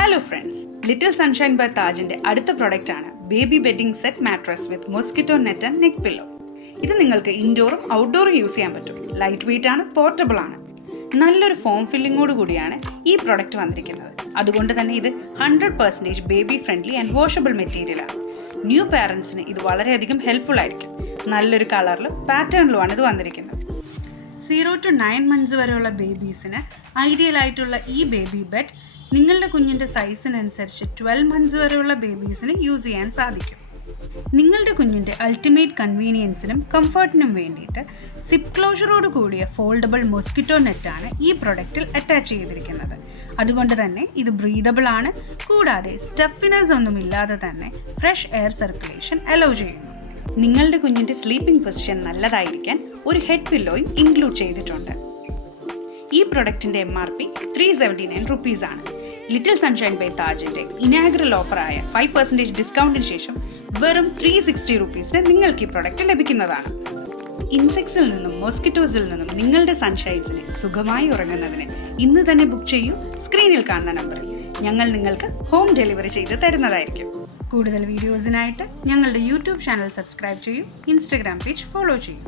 Hello friends, little sunshine by താജിന്റെ അടുത്ത product ആണ് baby bedding set mattress with mosquito net and neck pillow. ഇത് നിങ്ങൾക്ക് ഇൻഡോറും ഔട്ട്ഡോറും use ചെയ്യാൻ പറ്റും. ലൈറ്റ് വെയിറ്റ് ആണ്, പോർട്ടബിൾ ആണ്. നല്ലൊരു ഫോം ഫില്ലിങ്ങോട് കൂടിയാണ് ഈ പ്രൊഡക്റ്റ് വന്നിരിക്കുന്നത്. അതുകൊണ്ട് തന്നെ ഇത് 100% ബേബി ഫ്രണ്ട്ലി ആൻഡ് വാഷബിൾ മെറ്റീരിയലാണ്. ന്യൂ പാരൻസിന് ഇത് വളരെയധികം ഹെൽപ്ഫുൾ ആയിരിക്കും. നല്ലൊരു കളറിലും പാറ്റേണിലുമാണ് ഇത് വന്നിരിക്കുന്നത്. 0 to 9 months വരെയുള്ള ബേബീസിന് ഐഡിയൽ ആയിട്ടുള്ള ഈ ബേബി ബെഡ് നിങ്ങളുടെ കുഞ്ഞിൻ്റെ സൈസിനനുസരിച്ച് 12 months വരെയുള്ള ബേബീസിന് യൂസ് ചെയ്യാൻ സാധിക്കും. നിങ്ങളുടെ കുഞ്ഞിൻ്റെ അൾട്ടിമേറ്റ് കൺവീനിയൻസിനും കംഫർട്ടിനും വേണ്ടിയിട്ട് സിപ്പ് ക്ലോഷറോട് കൂടിയ ഫോൾഡബിൾ മോസ്കിറ്റോ നെറ്റാണ് ഈ പ്രൊഡക്റ്റിൽ അറ്റാച്ച് ചെയ്തിരിക്കുന്നത്. അതുകൊണ്ട് തന്നെ ഇത് ബ്രീതബിൾ ആണ്. കൂടാതെ സ്റ്റഫിനെസ് ഒന്നുമില്ലാതെ തന്നെ ഫ്രഷ് എയർ സർക്കുലേഷൻ അലോ ചെയ്യുന്നു. നിങ്ങളുടെ കുഞ്ഞിൻ്റെ സ്ലീപ്പിംഗ് പൊസിഷൻ നല്ലതായിരിക്കാൻ ഒരു ഹെഡ് പില്ലോയും ഇൻക്ലൂഡ് ചെയ്തിട്ടുണ്ട്. ഈ പ്രൊഡക്റ്റിൻ്റെ MRP 379 rupees ആണ്. ലിറ്റിൽ സൺഷൈൻ ബൈ താജിൻ്റെ ഇനാഗ്രൽ ഓഫറായ 5% ഡിസ്കൗണ്ടിന് ശേഷം വെറും 360 rupees നിങ്ങൾക്ക് ഈ പ്രൊഡക്റ്റ് ലഭിക്കുന്നതാണ്. ഇൻസെക്ട്സിൽ നിന്നും മോസ്കിറ്റോസിൽ നിന്നും നിങ്ങളുടെ സൺഷൈൻസിനെ സുഖമായി ഉറങ്ങുന്നതിന് ഇന്ന് തന്നെ ബുക്ക് ചെയ്യൂ. സ്ക്രീനിൽ കാണുന്ന നമ്പറിൽ ഞങ്ങൾ നിങ്ങൾക്ക് ഹോം ഡെലിവറി ചെയ്ത് തരുന്നതായിരിക്കും. കൂടുതൽ വീഡിയോസിനായിട്ട് ഞങ്ങളുടെ യൂട്യൂബ് ചാനൽ സബ്സ്ക്രൈബ് ചെയ്യൂ. ഇൻസ്റ്റഗ്രാം പേജ് ഫോളോ ചെയ്യൂ.